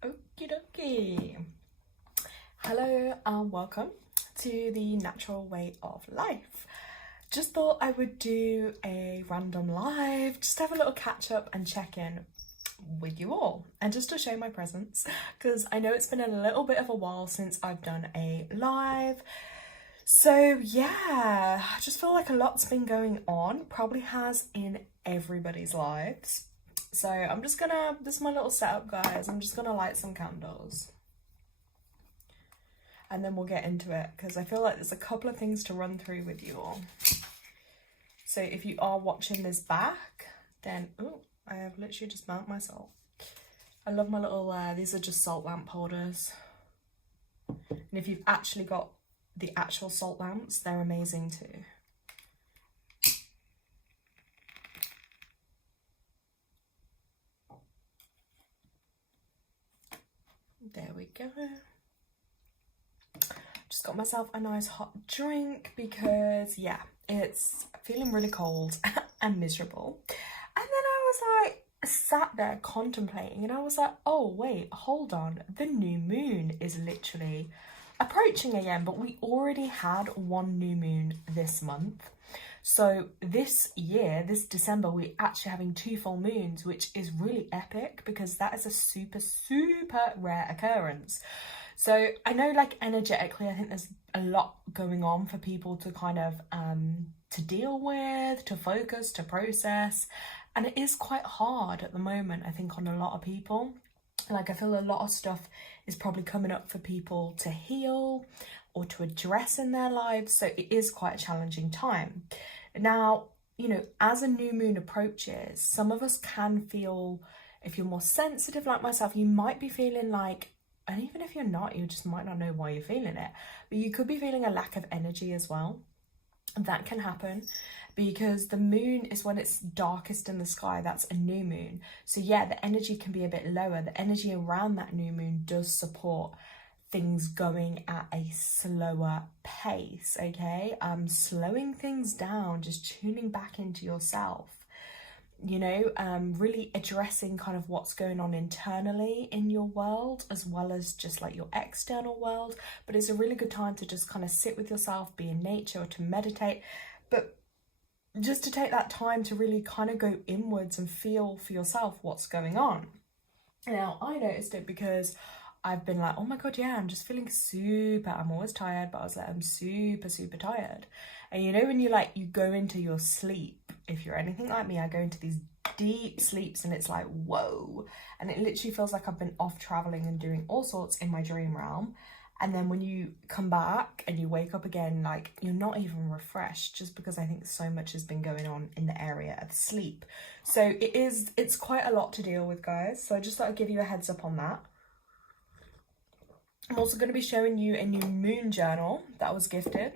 Okie dokie. Hello and welcome to the Natural Way of Life. Just thought I would do a random live, just have a little catch up and check in with you all, and just to show my presence, because I know it's been a little bit of a while since I've done a live. So yeah, I just feel like a lot's been going on, probably has in everybody's lives. So this is my little setup, guys. I'm just gonna light some candles and then we'll get into it, because I feel like there's a couple of things to run through with you all. So if you are watching this back, then, oh, I have literally just burnt my salt. I love my little, these are just salt lamp holders. And if you've actually got the actual salt lamps, they're amazing too. There we go. Just got myself a nice hot drink because, yeah, it's feeling really cold and miserable. And then I was like, sat there contemplating, and I was like, oh, wait, hold on. The new moon is literally approaching again, but we already had one new moon this month. So this year, this December, we're actually having 2 full moons, which is really epic because that is a super, super rare occurrence. So I know, like, energetically, I think there's a lot going on for people to kind of to deal with, to focus, to process. And it is quite hard at the moment, I think, on a lot of people. Like, I feel a lot of stuff is probably coming up for people to heal or to address in their lives. So it is quite a challenging time. Now, you know, as a new moon approaches, some of us can feel, if you're more sensitive like myself, you might be feeling like, and even if you're not, you just might not know why you're feeling it, but you could be feeling a lack of energy as well. That can happen because the moon is when it's darkest in the sky. That's a new moon. So yeah, the energy can be a bit lower. The energy around that new moon does support things going at a slower pace, okay? Slowing things down, just tuning back into yourself, you know, really addressing kind of what's going on internally in your world as well as just like your external world. But it's a really good time to just kind of sit with yourself, be in nature, or to meditate, but just to take that time to really kind of go inwards and feel for yourself what's going on. Now, I noticed it because I've been like, oh my God, yeah, I'm just feeling super, I'm always tired, but I was like, I'm super, super tired. And you know, when you go into your sleep, if you're anything like me, I go into these deep sleeps and it's like, whoa. And it literally feels like I've been off traveling and doing all sorts in my dream realm. And then when you come back and you wake up again, like, you're not even refreshed, just because I think so much has been going on in the area of sleep. So it's quite a lot to deal with, guys. So I just thought I'd give you a heads up on that. I'm also going to be showing you a new moon journal that was gifted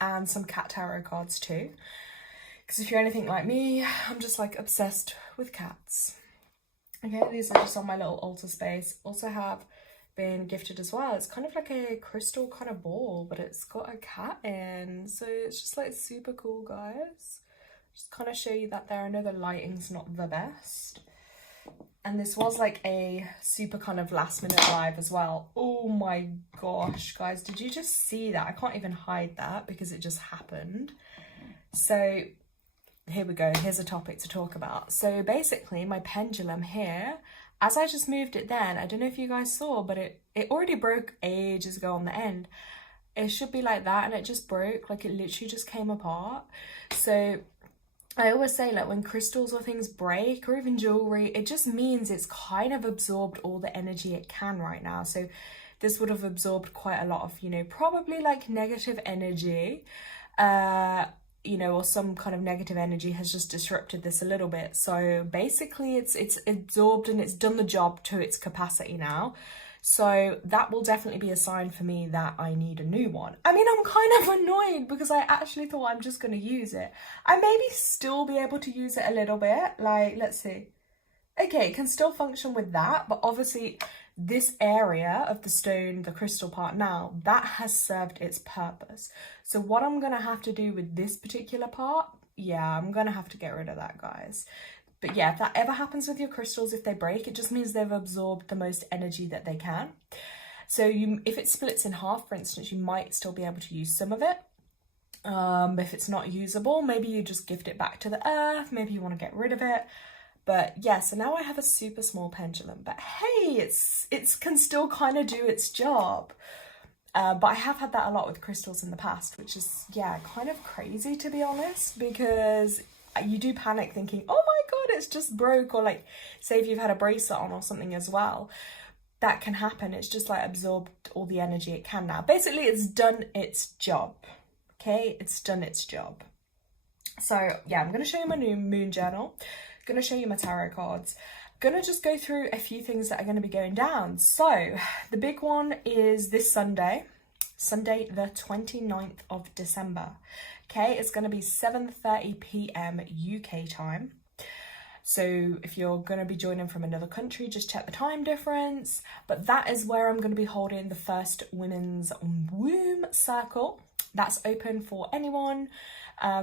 and some cat tarot cards too. Because if you're anything like me, I'm just like obsessed with cats. Okay, these are just on my little altar space. Also have been gifted as well. It's kind of like a crystal kind of ball, but it's got a cat in. So it's just like super cool, guys. Just kind of show you that there. I know the lighting's not the best. And this was like a super kind of last minute live as well. Oh my gosh, guys, did you just see that? I can't even hide that because it just happened. So here we go. Here's a topic to talk about. So basically my pendulum here, as I just moved it then, I don't know if you guys saw, but it already broke ages ago on the end. It should be like that, and it just broke, like it literally just came apart. So I always say, like, when crystals or things break, or even jewelry, it just means it's kind of absorbed all the energy it can right now. So this would have absorbed quite a lot of, you know, probably like negative energy, you know, or some kind of negative energy has just disrupted this a little bit. So basically it's absorbed and it's done the job to its capacity now. So that will definitely be a sign for me that I need a new one. I mean, I'm kind of annoyed because I actually thought I'm just going to use it. I maybe still be able to use it a little bit. Like, let's see. Okay, it can still function with that, but obviously this area of the stone, the crystal part now, that has served its purpose. So what I'm going to have to do with this particular part, yeah, I'm going to have to get rid of that, guys. But yeah, if that ever happens with your crystals, if they break, it just means they've absorbed the most energy that they can. So if it splits in half, for instance, you might still be able to use some of it. If it's not usable, maybe you just gift it back to the earth, maybe you want to get rid of it. But yeah, so now I have a super small pendulum, but hey, it's can still kind of do its job. But I have had that a lot with crystals in the past, which is, yeah, kind of crazy, to be honest, because you do panic thinking, oh my God, it's just broke. Or like, say if you've had a bracelet on or something as well, that can happen. It's just like absorbed all the energy it can now. Basically, it's done its job. Okay, it's done its job. So yeah, I'm going to show you my new moon journal. I'm going to show you my tarot cards. I'm going to just go through a few things that are going to be going down. So the big one is this Sunday the 29th of December. Okay, it's going to be 7:30 p.m. UK time. So if you're going to be joining from another country, just check the time difference. But that is where I'm going to be holding the first Women's Womb Circle. That's open for anyone,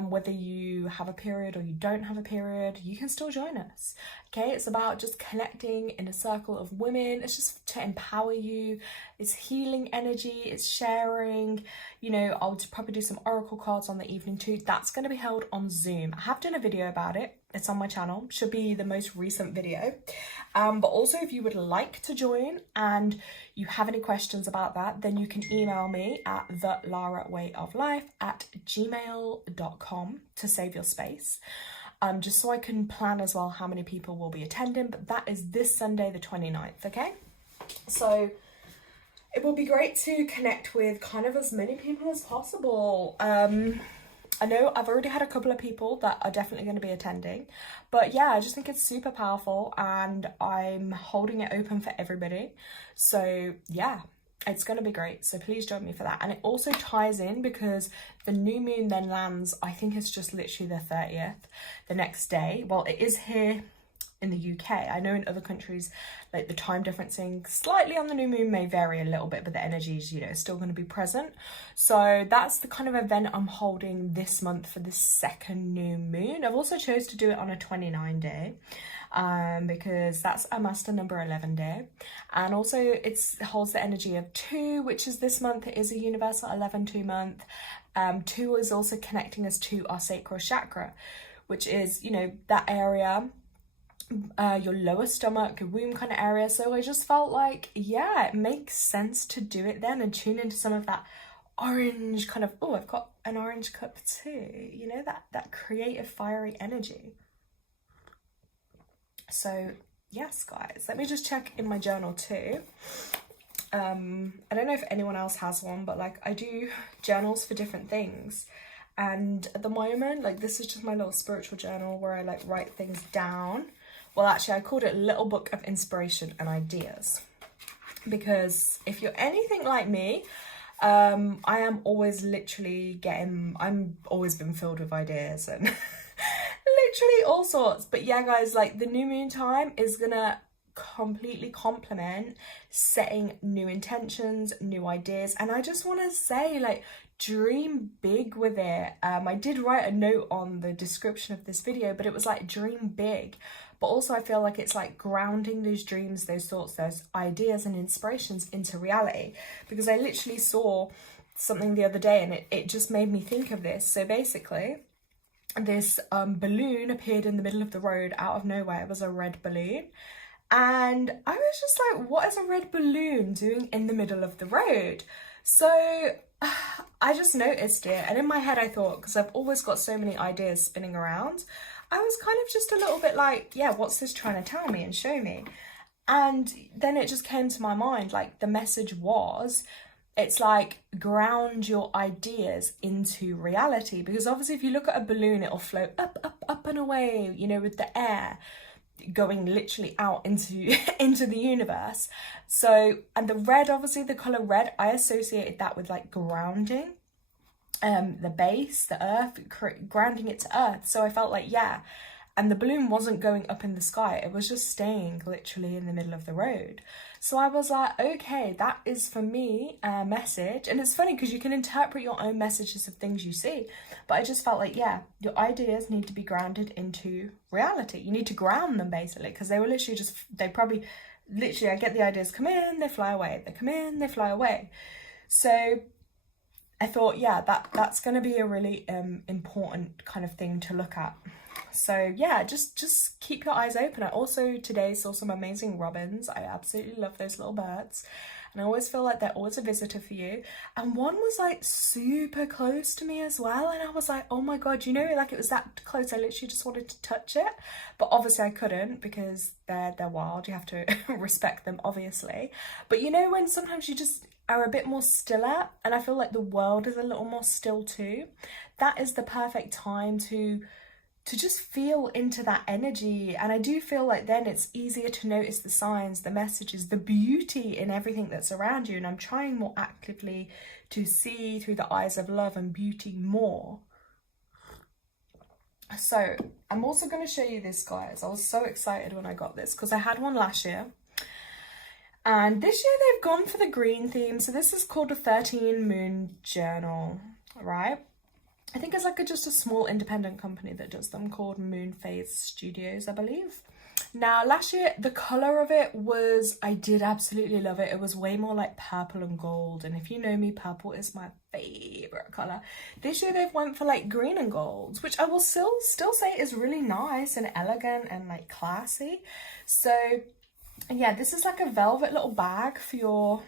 whether you have a period or you don't have a period, you can still join us. Okay, it's about just connecting in a circle of women. It's just to empower you. It's healing energy, it's sharing. You know, I'll probably do some oracle cards on the evening too. That's going to be held on Zoom. I have done a video about it. It's on my channel, should be the most recent video. But also if you would like to join and you have any questions about that, then you can email me at thelaraWayoflife@gmail.com to save your space. Just so I can plan as well how many people will be attending, but that is this Sunday the 29th, okay? So it will be great to connect with kind of as many people as possible. I know I've already had a couple of people that are definitely going to be attending, but yeah, I just think it's super powerful and I'm holding it open for everybody. So yeah, it's going to be great. So please join me for that. And it also ties in because the new moon then lands, I think it's just literally the 30th, the next day. Well, it is here in the UK. I know in other countries, like the time differencing slightly on the new moon may vary a little bit, but the energy is, you know, still going to be present. So that's the kind of event I'm holding this month for the second new moon. I've also chose to do it on a 29 day because that's a master number 11 day. And also it holds the energy of 2, which is this month. It is a universal 11-2 month. 2 is also connecting us to our sacral chakra, which is, you know, that area, your lower stomach, your womb kind of area. So I just felt like, yeah, it makes sense to do it then and tune into some of that orange kind of, oh, I've got an orange cup too, you know, that creative fiery energy. So yes, guys, let me just check in my journal too. I don't know if anyone else has one, but like I do journals for different things. And at the moment, like this is just my little spiritual journal where I like write things down. Well, actually, I called it Little Book of Inspiration and Ideas. Because if you're anything like me, I am always I'm always been filled with ideas and literally all sorts. But yeah, guys, like the new moon time is gonna completely complement setting new intentions, new ideas. And I just want to say, like, dream big with it. I did write a note on the description of this video, but it was like dream big. But also I feel like it's like grounding those dreams, those thoughts, those ideas and inspirations into reality. Because I literally saw something the other day and it just made me think of this. So basically, this balloon appeared in the middle of the road out of nowhere. It was a red balloon. And I was just like, what is a red balloon doing in the middle of the road? So I just noticed it. And in my head, I thought, because I've always got so many ideas spinning around, I was kind of just a little bit like, yeah, what's this trying to tell me and show me? And then it just came to my mind, like the message was, it's like ground your ideas into reality. Because obviously if you look at a balloon, it'll float up, up, up and away, you know, with the air going literally out into into the universe. So, and the red, obviously the color red, I associated that with like grounding, the base, the earth, grounding it to earth. So I felt like, yeah, and the balloon wasn't going up in the sky. It was just staying literally in the middle of the road. So I was like, okay, that is for me a message. And it's funny because you can interpret your own messages of things you see. But I just felt like, yeah, your ideas need to be grounded into reality. You need to ground them basically, because they were literally just, I get the ideas come in, they fly away. They come in, they fly away. So I thought, yeah, that's going to be a really important kind of thing to look at. So yeah, just keep your eyes open. I also today saw some amazing robins. I absolutely love those little birds. And I always feel like they're always a visitor for you. And one was like super close to me as well. And I was like, oh my God, you know, like it was that close. I literally just wanted to touch it. But obviously I couldn't because they're wild. You have to respect them, obviously. But you know, when sometimes you just are a bit more stiller, and I feel like the world is a little more still too, that is the perfect time to just feel into that energy. And I do feel like then it's easier to notice the signs, the messages, the beauty in everything that's around you. And I'm trying more actively to see through the eyes of love and beauty more. So I'm also going to show you this, guys. I was so excited when I got this because I had one last year. And this year they've gone for the green theme. So this is called a 13 Moon Journal, right? I think it's like just a small independent company that does them, called Moon Phase Studios, I believe. Now, last year, the colour of it was, I did absolutely love it. It was way more like purple and gold. And if you know me, purple is my favourite colour. This year, they've went for like green and gold, which I will still say is really nice and elegant and like classy. So yeah, this is like a velvet little bag for your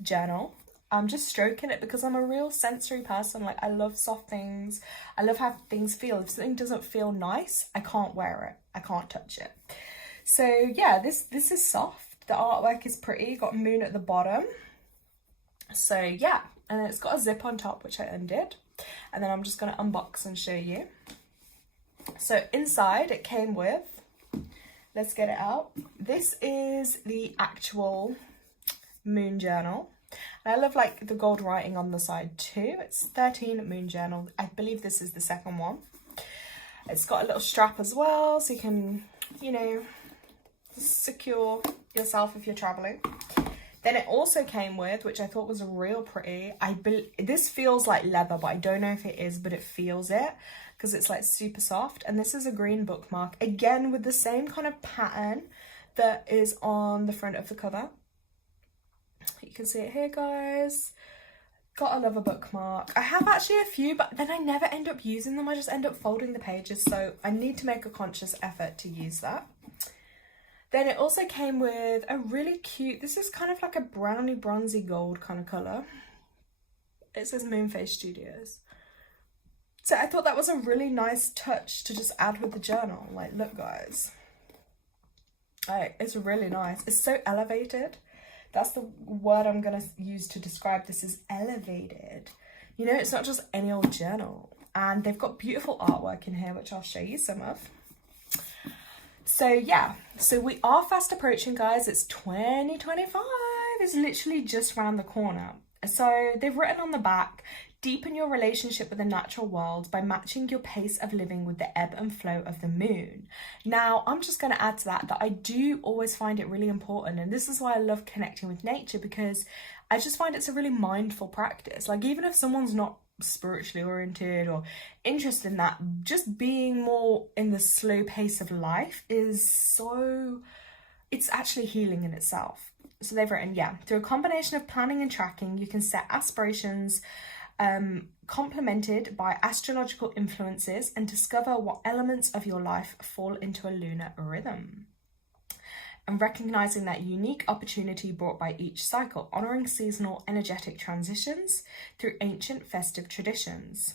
journal. I'm just stroking it because I'm a real sensory person. Like, I love soft things. I love how things feel. If something doesn't feel nice, I can't wear it. I can't touch it. So yeah, this is soft. The artwork is pretty. Got moon at the bottom. So yeah, and it's got a zip on top, which I undid. And then I'm just going to unbox and show you. So inside it came with, let's get it out. This is the actual moon journal. And I love like the gold writing on the side too. It's 13 Moon Journal. I believe this is the second one. It's got a little strap as well, so you can, you know, secure yourself if you're traveling. Then it also came with, which I thought was real pretty. This feels like leather, but I don't know if it is, but it feels it because it's like super soft. And this is a green bookmark, again with the same kind of pattern that is on the front of the cover. You can see it here, guys. Gotta love a bookmark. I have actually a few, but then I never end up using them. I just end up folding the pages, so I need to make a conscious effort to use that. Then it also came with a really cute, this is kind of like a browny bronzy gold kind of colour. It says Moonface Studios. So I thought that was a really nice touch to just add with the journal. Like, look, guys. Like, it's really nice. It's so elevated. That's the word I'm going to use to describe this, is elevated. You know, it's not just any old journal. And they've got beautiful artwork in here, which I'll show you some of. So yeah, so we are fast approaching, guys. It's 2025. It's literally just around the corner. So they've written on the back, deepen your relationship with the natural world by matching your pace of living with the ebb and flow of the moon. Now, I'm just going to add to that I do always find it really important. And this is why I love connecting with nature, because I just find it's a really mindful practice. Like, even if someone's not spiritually oriented or interested in that, just being more in the slow pace of life is it's actually healing in itself. So they've written, yeah, through a combination of planning and tracking, you can set aspirations complemented by astrological influences and discover what elements of your life fall into a lunar rhythm. And recognizing that unique opportunity brought by each cycle, honoring seasonal energetic transitions through ancient festive traditions.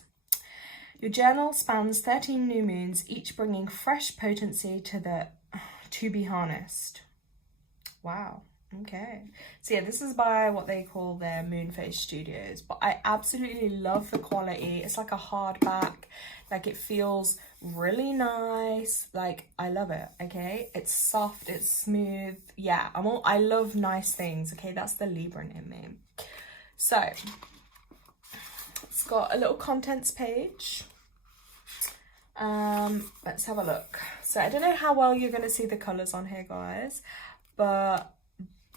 Your journal spans 13 new moons, each bringing fresh potency to be harnessed. Wow. Okay, so yeah, this is by what they call their Moonface Studios, but I absolutely love the quality. It's like a hardback, like it feels really nice. Like, I love it. Okay, it's soft, it's smooth. Yeah, I love nice things. Okay, that's the Libran in me. So it's got a little contents page. Let's have a look. So I don't know how well you're going to see the colours on here, guys, but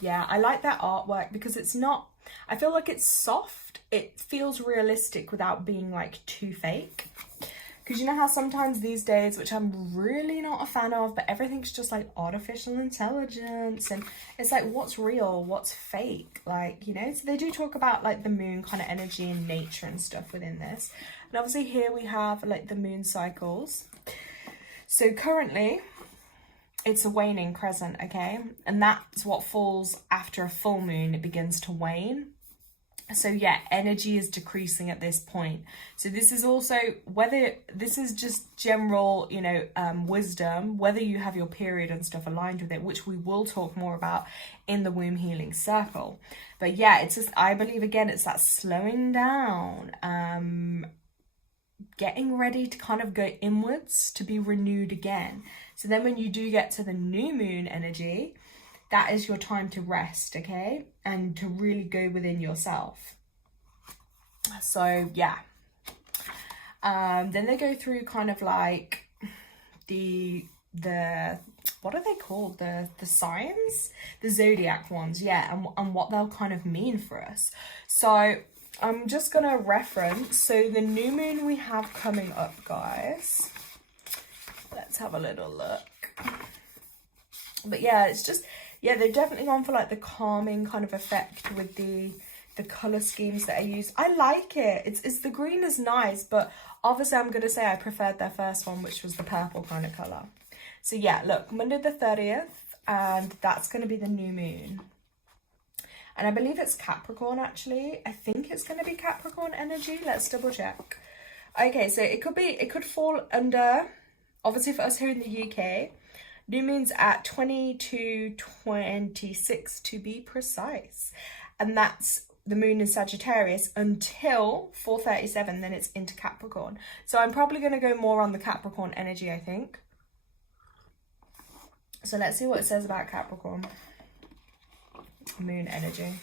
yeah, I like that artwork because it's not, I feel like it's soft. It feels realistic without being like too fake. Because you know how sometimes these days, which I'm really not a fan of, but everything's just like artificial intelligence, and it's like, what's real, what's fake, like, you know? So they do talk about like the moon kind of energy and nature and stuff within this. And obviously here we have like the moon cycles. So currently it's a waning crescent, okay? And that's what falls after a full moon, it begins to wane. So yeah, energy is decreasing at this point. So this is also, whether this is just general, you know, wisdom, whether you have your period and stuff aligned with it, which we will talk more about in the womb healing circle. But yeah, it's just, I believe again, it's that slowing down, getting ready to kind of go inwards to be renewed again. So then when you do get to the new moon energy, that is your time to rest, okay? And to really go within yourself. So yeah. Then they go through kind of like the what are they called? The signs? The zodiac ones, yeah, and what they'll kind of mean for us. So I'm just gonna reference, so the new moon we have coming up, guys. Let's have a little look. But yeah, it's just, yeah, they've definitely gone for like the calming kind of effect with the color schemes that I use. I like it. It's the green is nice, but obviously I'm going to say I preferred their first one, which was the purple kind of color. So yeah, look, Monday the 30th, and that's going to be the new moon. And I believe it's Capricorn, actually. I think it's going to be Capricorn energy. Let's double check. Okay, so it could fall under, obviously for us here in the UK, new moon's at 22:26 to be precise. And that's the moon in Sagittarius until 4:37, then it's into Capricorn. So I'm probably going to go more on the Capricorn energy, I think. So let's see what it says about Capricorn. Moon energy.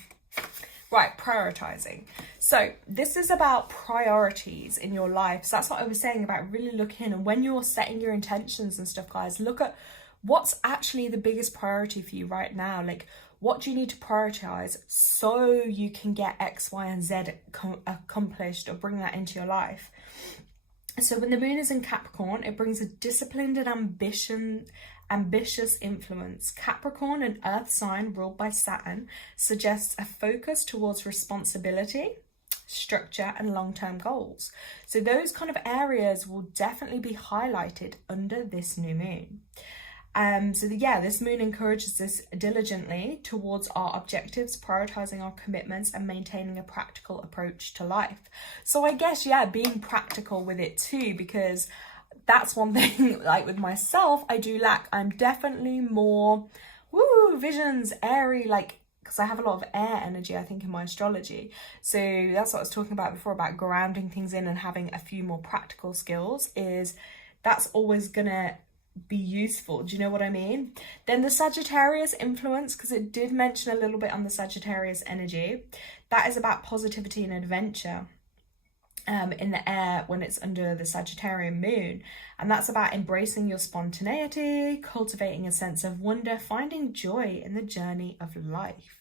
Right, prioritizing. So this is about priorities in your life. So that's what I was saying about really looking, and when you're setting your intentions and stuff, guys, look at what's actually the biggest priority for you right now. Like, what do you need to prioritize so you can get X, Y, and Z accomplished or bring that into your life? So when the moon is in Capricorn, it brings a disciplined and ambitious influence. Capricorn, an earth sign ruled by Saturn, suggests a focus towards responsibility, structure, and long-term goals. So those kind of areas will definitely be highlighted under this new moon. This moon encourages us diligently towards our objectives, prioritizing our commitments and maintaining a practical approach to life. So I guess, yeah, being practical with it too, because that's one thing, like with myself, I do lack. I'm definitely more, visions, airy, like, because I have a lot of air energy, I think, in my astrology. So that's what I was talking about before, about grounding things in and having a few more practical skills, is that's always gonna be useful. Do you know what I mean? Then the Sagittarius influence, because it did mention a little bit on the Sagittarius energy, that is about positivity and adventure in the air when it's under the Sagittarian moon. And that's about embracing your spontaneity, cultivating a sense of wonder, finding joy in the journey of life.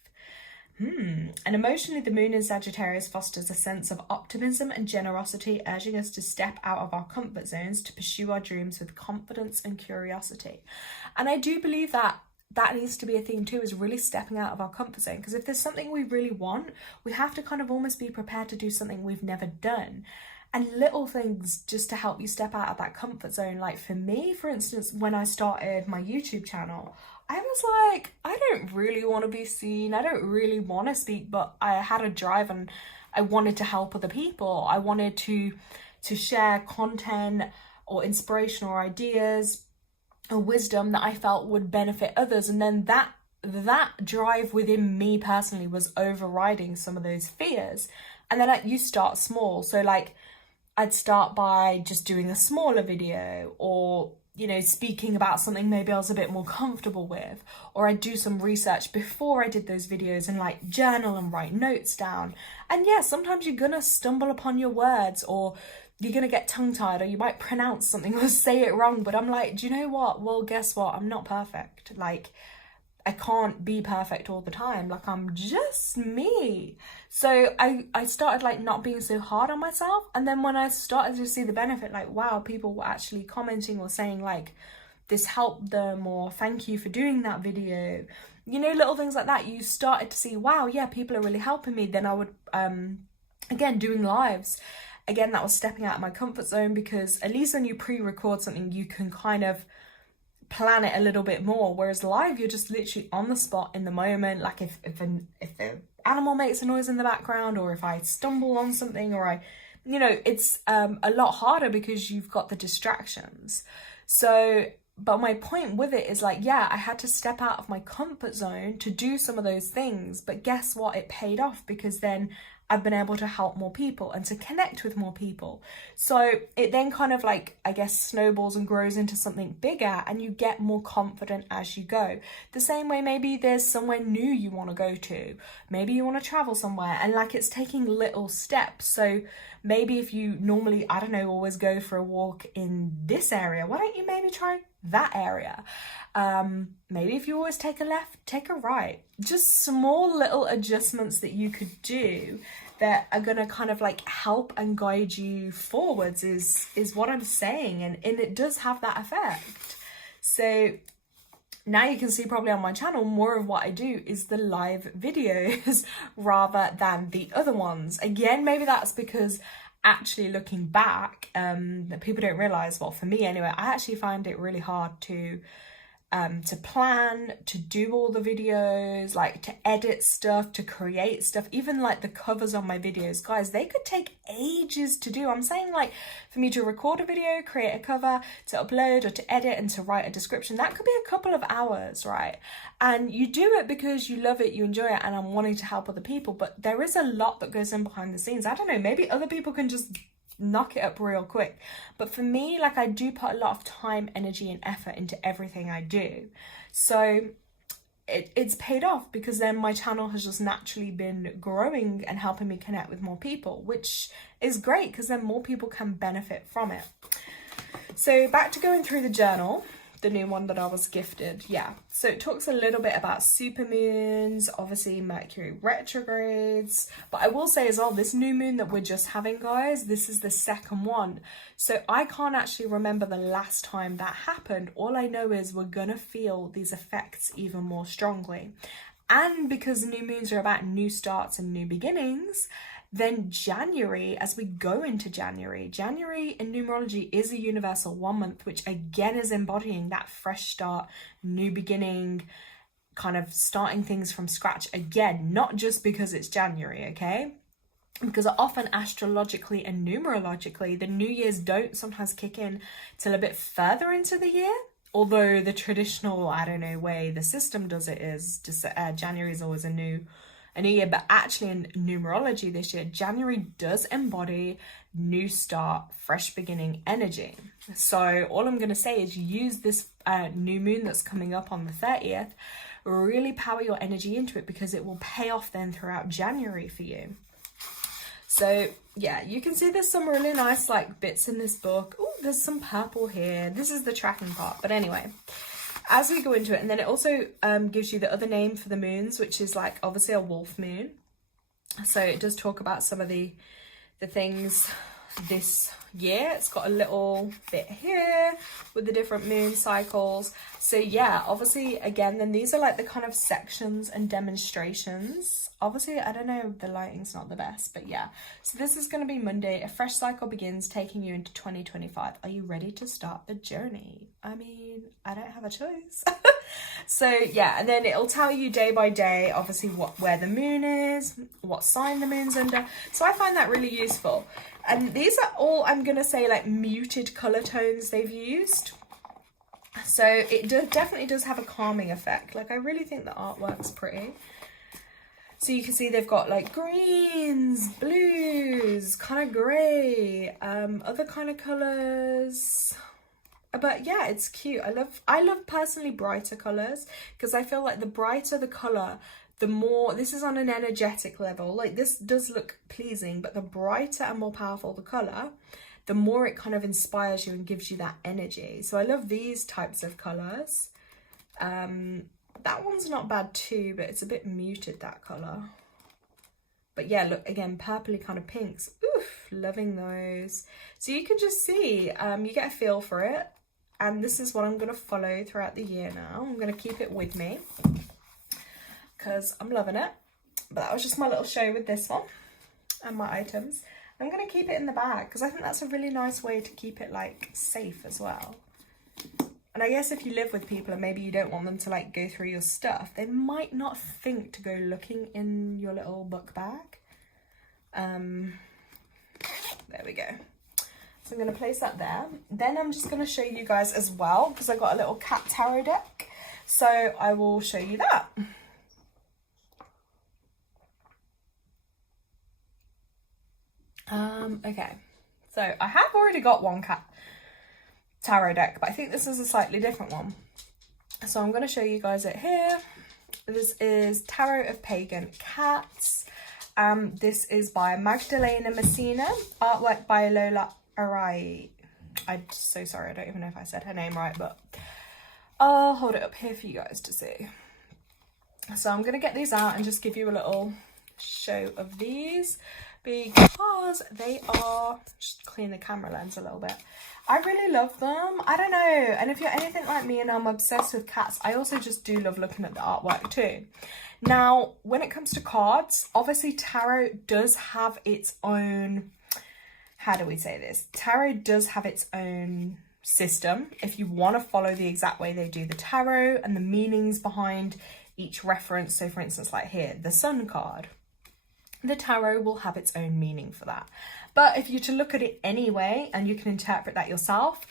And emotionally, the moon in Sagittarius fosters a sense of optimism and generosity, urging us to step out of our comfort zones to pursue our dreams with confidence and curiosity. And I do believe that needs to be a theme too, is really stepping out of our comfort zone. Because if there's something we really want, we have to kind of almost be prepared to do something we've never done. And little things just to help you step out of that comfort zone. Like for me, for instance, when I started my YouTube channel, I was like, I don't really want to be seen. I don't really want to speak, but I had a drive and I wanted to help other people. I wanted to share content or inspiration or ideas or wisdom that I felt would benefit others. And then that drive within me personally was overriding some of those fears. And then you start small. So like, I'd start by just doing a smaller video, or, you know, speaking about something maybe I was a bit more comfortable with, or I'd do some research before I did those videos and like journal and write notes down. And yeah, sometimes you're gonna stumble upon your words, or you're gonna get tongue-tied, or you might pronounce something or say it wrong. But I'm like, do you know what? Well, guess what? I'm not perfect. Like, I can't be perfect all the time. Like, I'm just me. So I started like not being so hard on myself. And then when I started to see the benefit, like, wow, people were actually commenting or saying like, this helped them, or thank you for doing that video. You know, little things like that. You started to see, wow, yeah, people are really helping me. Then I would, again, doing lives. Again, that was stepping out of my comfort zone, because at least when you pre-record something, you can kind of plan it a little bit more, whereas live, you're just literally on the spot in the moment. Like if the animal makes a noise in the background, or if I stumble on something, or I, you know, it's a lot harder because you've got the distractions. So, but my point with it is like, yeah, I had to step out of my comfort zone to do some of those things, but guess what? It paid off, because then I've been able to help more people and to connect with more people. So it then kind of like, I guess, snowballs and grows into something bigger, and you get more confident as you go. The same way, maybe there's somewhere new you want to go to. Maybe you want to travel somewhere, and like, it's taking little steps. So maybe if you normally, I don't know, always go for a walk in this area, why don't you maybe try that area? Maybe if you always take a left, take a right. Just small little adjustments that you could do that are gonna kind of like help and guide you forwards is what I'm saying, and it does have that effect. So now you can see probably on my channel, more of what I do is the live videos rather than the other ones. Again, maybe that's because actually looking back, that people don't realize, well, for me anyway, I actually find it really hard to plan, to do all the videos, like to edit stuff, to create stuff. Even like the covers on my videos, guys, they could take ages to do. I'm saying, like, for me to record a video, create a cover, to upload or to edit and to write a description, that could be a couple of hours, right? And you do it because you love it, you enjoy it, and I'm wanting to help other people, but there is a lot that goes in behind the scenes. I don't know, maybe other people can just knock it up real quick, but for me, like, I do put a lot of time, energy and effort into everything I do. So it's paid off, because then my channel has just naturally been growing and helping me connect with more people, which is great, because then more people can benefit from it. So back to going through the journal, the new one that I was gifted. Yeah, so it talks a little bit about supermoons, obviously Mercury retrogrades, but I will say as well, this new moon that we're just having, guys, this is the second one. So I can't actually remember the last time that happened. All I know is we're gonna feel these effects even more strongly. And because new moons are about new starts and new beginnings, then January, as we go into January in numerology is a universal 1 month, which again is embodying that fresh start, new beginning, kind of starting things from scratch again, not just because it's January, okay? Because often astrologically and numerologically, the New Year's don't sometimes kick in till a bit further into the year. Although the traditional, I don't know, way the system does it is just January is always a new year, but actually in numerology this year, January does embody new start, fresh beginning energy. So all I'm going to say is use this new moon that's coming up on the 30th, really power your energy into it, because it will pay off then throughout January for you. So yeah, you can see there's some really nice like bits in this book. Oh, there's some purple here. This is the tracking part. But anyway, as we go into it, and then it also gives you the other name for the moons, which is like obviously a wolf moon. So it does talk about some of the things this year. It's got a little bit here with the different moon cycles. So yeah, obviously again, then these are like the kind of sections and demonstrations. Obviously, I don't know, the lighting's not the best, but yeah. So this is going to be Monday. A fresh cycle begins, taking you into 2025. Are you ready to start the journey? I mean, I don't have a choice. So yeah, and then it'll tell you day by day, obviously where the moon is, what sign the moon's under. So I find that really useful. And these are all, I'm going to say, like muted color tones they've used. So it definitely does have a calming effect. Like, I really think the artwork's pretty. So you can see they've got like greens, blues, kind of grey, other kind of colours. But yeah, it's cute. I love personally brighter colours, because I feel like the brighter the colour, the more, this is on an energetic level, like this does look pleasing, but the brighter and more powerful the colour, the more it kind of inspires you and gives you that energy. So I love these types of colours. That one's not bad too, but it's a bit muted, that colour. But yeah, look, again, purpley kind of pinks. Oof, loving those. So you can just see, you get a feel for it. And this is what I'm going to follow throughout the year now. I'm going to keep it with me because I'm loving it. But that was just my little show with this one and my items. I'm going to keep it in the bag because I think that's a really nice way to keep it like safe as well. And I guess if you live with people and maybe you don't want them to like go through your stuff, they might not think to go looking in your little book bag. There we go. So I'm going to place that there. Then I'm just going to show you guys as well, because I got a little cat tarot deck. So I will show you that. Okay. So I have already got one cat tarot deck, but I think this is a slightly different one. So I'm going to show you guys it here. This is Tarot of Pagan Cats. This is by Magdalena Messina, artwork by Lola Arai. I'm so sorry, I don't even know if I said her name right, but I'll hold it up here for you guys to see. So I'm going to get these out and just give you a little show of these because they are, just clean the camera lens a little bit. I really love them. I don't know. And if you're anything like me and I'm obsessed with cats, I also just do love looking at the artwork too. Now, when it comes to cards, obviously tarot does have its own, how do we say this? Tarot does have its own system. If you want to follow the exact way they do the tarot and the meanings behind each reference. So for instance, like here, the Sun card. The tarot will have its own meaning for that. But if you're to look at it anyway, and you can interpret that yourself,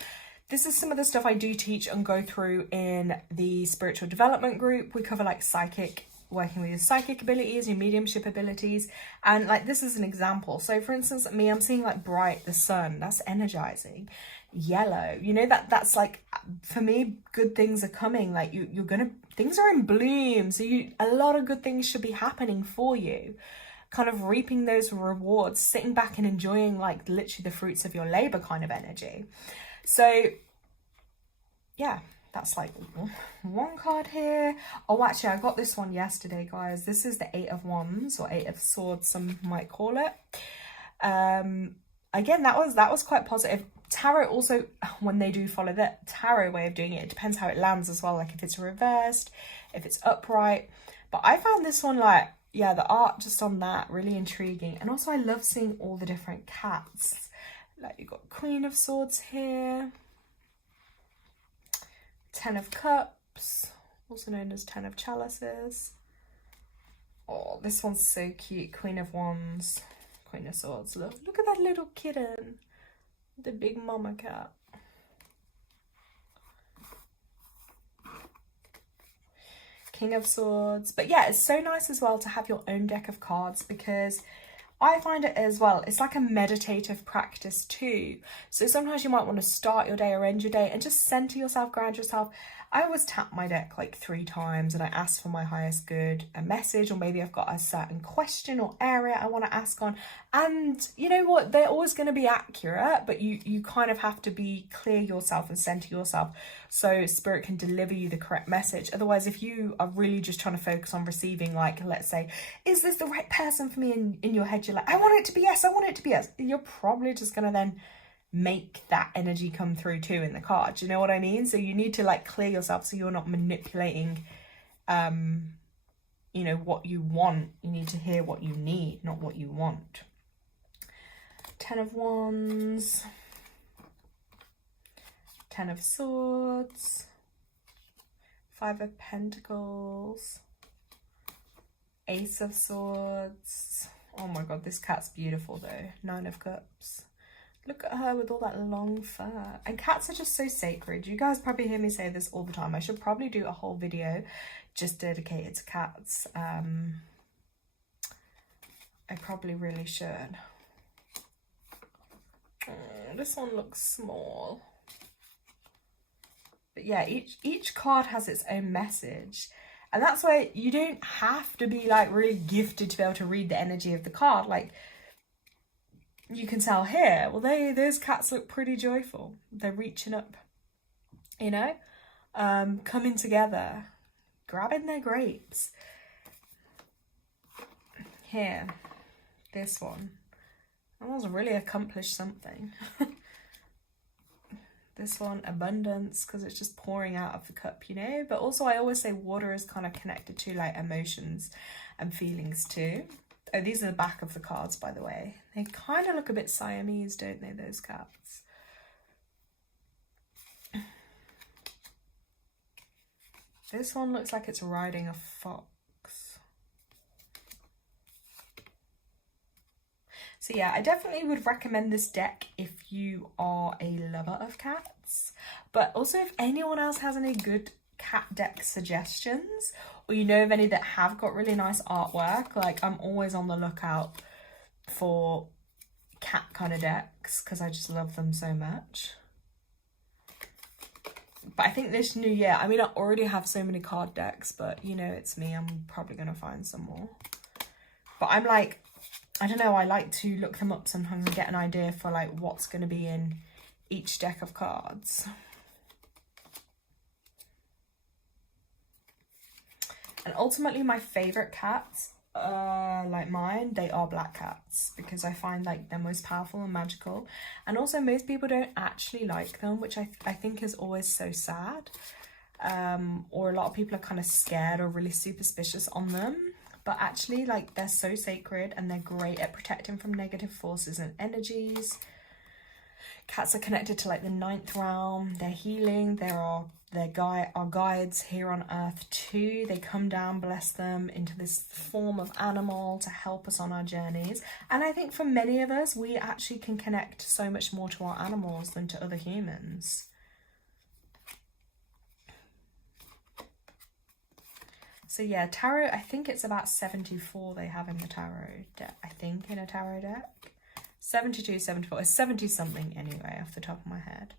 this is some of the stuff I do teach and go through in the spiritual development group. We cover like psychic, working with your psychic abilities, your mediumship abilities. And like, this is an example. So for instance, me, I'm seeing like bright, the sun, that's energizing. Yellow, you know, that's like, for me, good things are coming. Like things are in bloom. So a lot of good things should be happening for you. Kind of reaping those rewards, sitting back and enjoying like literally the fruits of your labor kind of energy. So yeah, that's like one card here. Oh, actually, I got this one yesterday, guys. This is the Eight of Wands, or Eight of Swords, some might call it. Again, that was quite positive. Tarot also, when they do follow the tarot way of doing it, it depends how it lands as well, like if it's reversed, if it's upright. But I found this one like, yeah, the art just on that, really intriguing. And also I love seeing all the different cats. Like you've got Queen of Swords here. 10 of Cups, also known as 10 of Chalices. Oh, this one's so cute. Queen of Wands, Queen of Swords. Look at that little kitten. The big mama cat. King of Swords. But yeah, it's so nice as well to have your own deck of cards, because I find it as well, it's like a meditative practice too. So sometimes you might want to start your day or end your day and just center yourself, ground yourself. I always tap my deck like 3 times and I ask for my highest good, a message, or maybe I've got a certain question or area I want to ask on. And you know what, they're always going to be accurate, but you kind of have to be clear yourself and center yourself so spirit can deliver you the correct message. Otherwise, if you are really just trying to focus on receiving, like, let's say, is this the right person for me? In your head, you're like, I want it to be yes, I want it to be yes. You're probably just going to then make that energy come through too in the card. Do you know what I mean? So you need to like clear yourself so you're not manipulating you know, what you want. You need to hear what you need, not what you want. 10 of Wands, 10 of Swords, 5 of Pentacles, Ace of Swords. Oh my god, this cat's beautiful though. 9 of Cups. Look at her with all that long fur. And cats are just so sacred. You guys probably hear me say this all the time. I should probably do a whole video just dedicated to cats. I probably really should. Oh, this one looks small. But yeah, each card has its own message. And that's why you don't have to be like really gifted to be able to read the energy of the card. Like, you can tell here, well, those cats look pretty joyful. They're reaching up, you know, coming together, grabbing their grapes. Here, this one. That one's really accomplished something. This one, abundance, because it's just pouring out of the cup, you know? But also I always say water is kind of connected to like emotions and feelings too. Oh, these are the back of the cards, by the way. They kind of look a bit Siamese, don't they, those cats? This one looks like it's riding a fox. So yeah, I definitely would recommend this deck if you are a lover of cats. But also if anyone else has any good cat deck suggestions, or you know of any that have got really nice artwork, like I'm always on the lookout for cat kind of decks because I just love them so much. But I think this new year, I mean, I already have so many card decks, but you know, it's me, I'm probably going to find some more. But I'm like, I don't know, I like to look them up sometimes and get an idea for like what's going to be in each deck of cards. And ultimately my favourite cats, like mine, they are black cats because I find like they're most powerful and magical. And also most people don't actually like them, which I think is always so sad. Or a lot of people are kind of scared or really superstitious on them. But actually, like, they're so sacred and they're great at protecting from negative forces and energies. Cats are connected to like the 9th realm. They're healing. Our guides here on earth too. They come down, bless them, into this form of animal to help us on our journeys. And I think for many of us, we actually can connect so much more to our animals than to other humans. So yeah, tarot, I think it's about 74 they have in the tarot deck, I think, in a tarot deck. 72, 74, it's 70 something anyway, off the top of my head.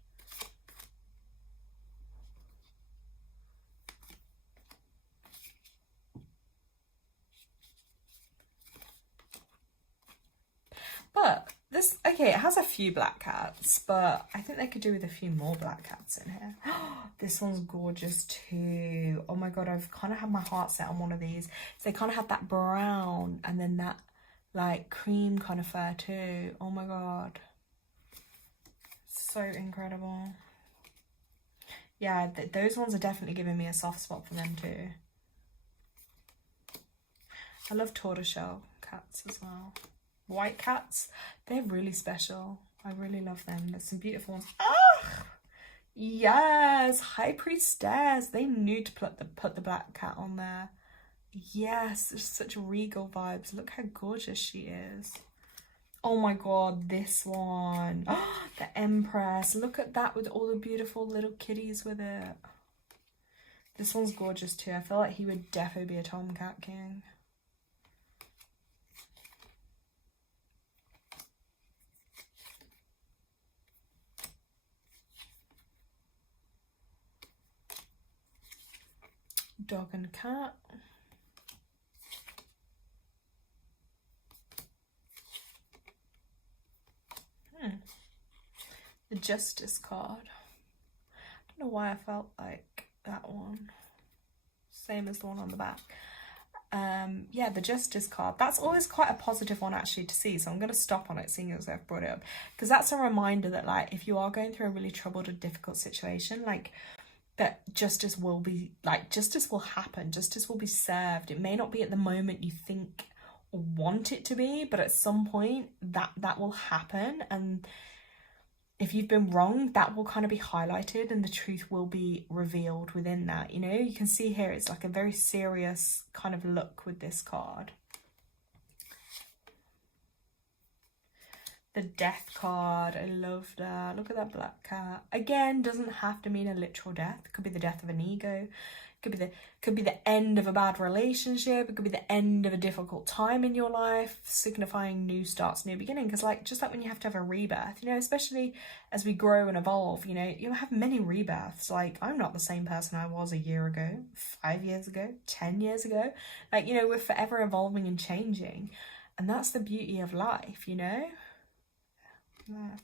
But this, okay, it has a few black cats, but I think they could do with a few more black cats in here. This one's gorgeous too. Oh my god, I've kind of had my heart set on one of these. So they kind of have that brown and then that like cream kind of fur too. Oh my god. So incredible. Yeah, those ones are definitely giving me a soft spot for them too. I love tortoiseshell cats as well. White cats, they're really special. I really love them. There's some beautiful ones. Ah, yes, High Priestess. They knew to put the black cat on there. Yes, there's such regal vibes. Look how gorgeous she is. Oh my god, this one. Oh, the Empress. Look at that with all the beautiful little kitties with it. This one's gorgeous too. I feel like he would definitely be a Tomcat King. Dog and cat. The Justice card. I don't know why I felt like that one. Same as the one on the back. Yeah, the Justice card. That's always quite a positive one actually to see. So I'm going to stop on it seeing as I've brought it up. Because that's a reminder that like if you are going through a really troubled or difficult situation, like that justice will be, like, justice will happen, justice will be served. It may not be at the moment you think or want it to be, but at some point that will happen. And if you've been wronged, that will kind of be highlighted and the truth will be revealed within that. You know, you can see here it's like a very serious kind of look with this card. The Death card, I love that. Look at that black cat. Again, doesn't have to mean a literal death. It could be the death of an ego. It could be the end of a bad relationship. It could be the end of a difficult time in your life, signifying new starts, new beginning. Because like, just like when you have to have a rebirth, you know, especially as we grow and evolve, you know, you have many rebirths. Like, I'm not the same person I was a year ago, 5 years ago, 10 years ago. Like, you know, we're forever evolving and changing. And that's the beauty of life, you know? There.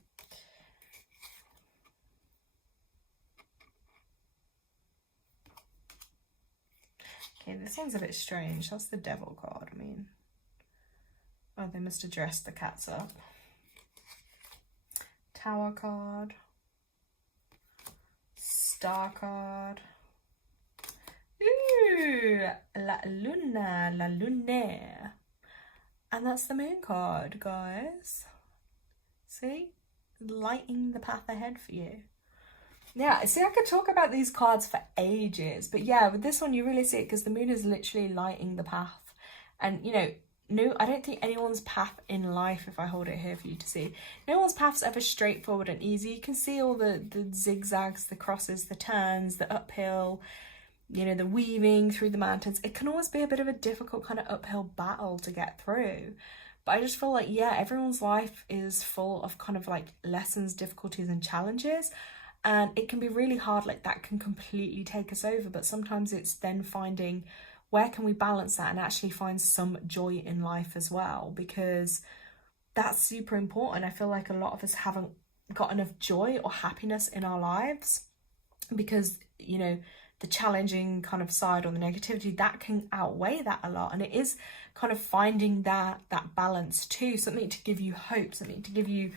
Okay, this one's a bit strange. That's the Devil card. I mean, oh, they must have dressed the cats up. Tower card. Star card. Ooh, La Luna, La Lune. And that's the Moon card, guys. See? Lighting the path ahead for you. Yeah, see, I could talk about these cards for ages, but yeah, with this one you really see it because the Moon is literally lighting the path. And, you know, no, I don't think anyone's path in life, if I hold it here for you to see, no one's path's ever straightforward and easy. You can see all the zigzags, the crosses, the turns, the uphill, you know, the weaving through the mountains. It can always be a bit of a difficult kind of uphill battle to get through. But I just feel like, yeah, everyone's life is full of kind of like lessons, difficulties and challenges. And it can be really hard, like that can completely take us over. But sometimes it's then finding where can we balance that and actually find some joy in life as well, because that's super important. I feel like a lot of us haven't got enough joy or happiness in our lives because, you know, the challenging kind of side or the negativity, that can outweigh that a lot. And it is kind of finding that balance too, something to give you hope, something to give you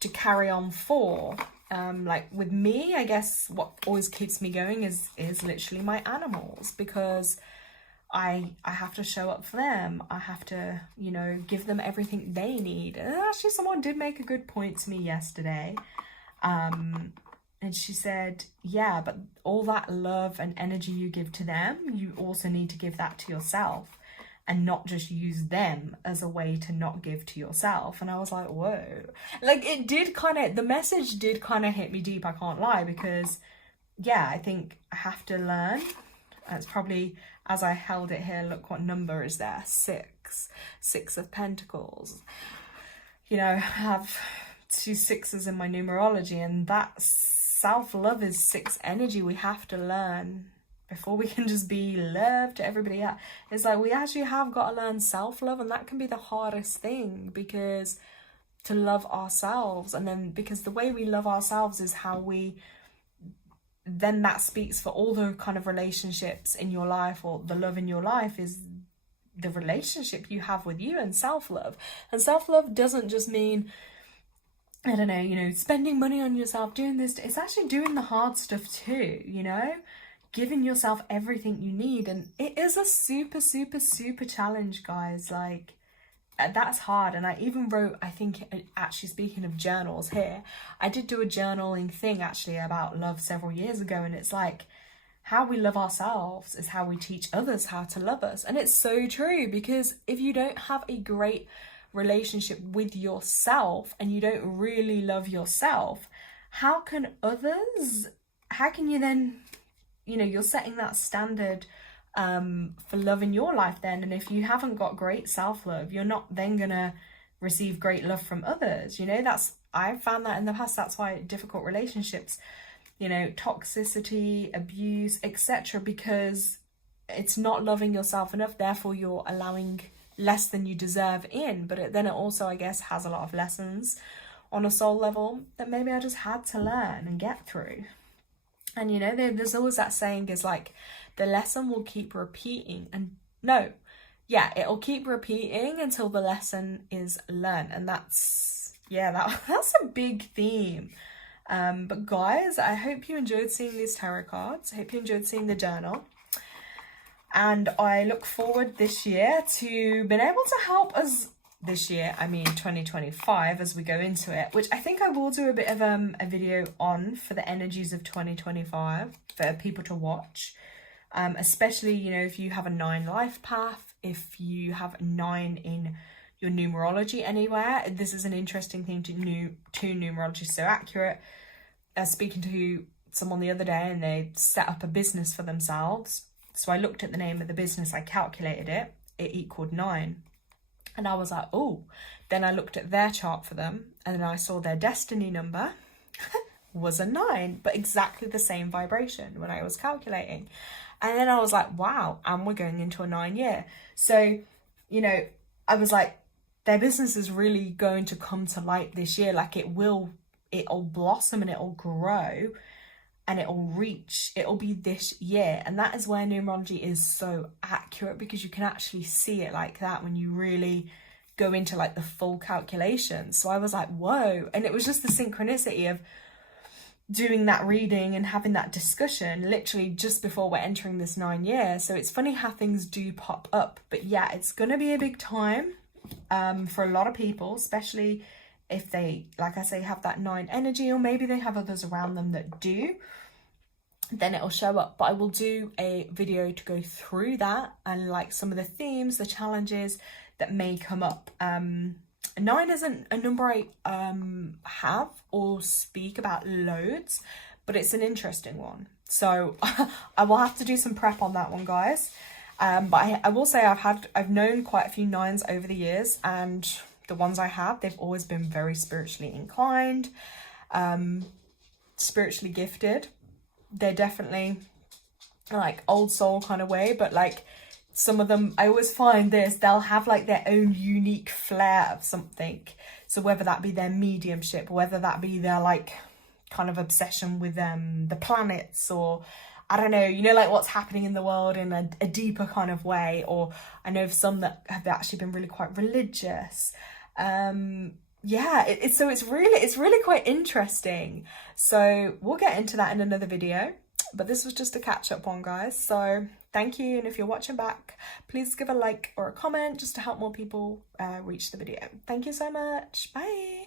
to carry on for. Like with me, I guess what always keeps me going is literally my animals, because I have to show up for them. I have to, you know, give them everything they need. And actually someone did make a good point to me yesterday. And she said, yeah, but all that love and energy you give to them, you also need to give that to yourself and not just use them as a way to not give to yourself. And I was like, whoa. Like it did kind of, the message did kind of hit me deep, I can't lie, because yeah, I think I have to learn. It's probably, as I held it here, look what number is there, 6 of Pentacles. You know, I have 2 6s in my numerology, and that self-love is 6 energy. We have to learn before we can just be love to everybody else. It's like we actually have got to learn self-love, and that can be the hardest thing, because to love ourselves, and then because the way we love ourselves is how we, then that speaks for all the kind of relationships in your life, or the love in your life is the relationship you have with you, and self-love. And self-love doesn't just mean, I don't know, you know, spending money on yourself, doing this. It's actually doing the hard stuff too, you know, giving yourself everything you need. And it is a super, super, super challenge, guys. Like, that's hard. And I even wrote, I think, actually speaking of journals here, I did do a journaling thing actually about love several years ago. And it's like, how we love ourselves is how we teach others how to love us. And it's so true, because if you don't have a great relationship with yourself and you don't really love yourself, how can you then, you know, you're setting that standard for love in your life then. And if you haven't got great self-love, you're not then gonna receive great love from others. You know, I've found that in the past. That's why difficult relationships, you know, toxicity, abuse, etc., because it's not loving yourself enough, therefore you're allowing less than you deserve in. But then it also, I guess, has a lot of lessons on a soul level that maybe I just had to learn and get through. And, you know, there's always that saying is like, the lesson will keep repeating. And no, yeah, it'll keep repeating until the lesson is learned. And that's, yeah, that's a big theme. But guys, I hope you enjoyed seeing these tarot cards. I hope you enjoyed seeing the journal. And I look forward this year to being able to help us this year, I mean 2025, as we go into it, which I think I will do a bit of a video on for the energies of 2025 for people to watch, especially, you know, if you have a 9 life path, if you have 9 in your numerology anywhere. This is an interesting thing to numerology is so accurate. I was speaking to someone the other day and they set up a business for themselves. So I looked at the name of the business, I calculated it equaled 9. And I was like, oh. Then I looked at their chart for them, and then I saw their destiny number was a 9, but exactly the same vibration when I was calculating. And then I was like, wow, and we're going into a 9 year. So, you know, I was like, their business is really going to come to light this year. Like it'll blossom and it'll grow and it'll be this year. And that is where numerology is so accurate, because you can actually see it like that when you really go into like the full calculation. So I was like, whoa. And it was just the synchronicity of doing that reading and having that discussion literally just before we're entering this 9 year. So it's funny how things do pop up. But yeah, it's gonna be a big time for a lot of people, especially if they, like I say, have that 9 energy, or maybe they have others around them that do. Then it'll show up. But I will do a video to go through that and like some of the themes, the challenges that may come up. 9 isn't a number I have or speak about loads, but it's an interesting one. So I will have to do some prep on that one, guys. But I will say I've known quite a few 9s over the years, and the ones I have, they've always been very spiritually inclined, spiritually gifted. They're definitely like old soul kind of way, but like some of them, I always find they'll have like their own unique flair of something. So whether that be their mediumship, whether that be their like kind of obsession with the planets, or I don't know, you know, like what's happening in the world in a deeper kind of way. Or I know of some that have actually been really quite religious. Yeah, it's really quite interesting. So we'll get into that in another video, but this was just a catch up one, guys. So thank you, and if you're watching back, please give a like or a comment just to help more people reach the video. Thank you so much. Bye.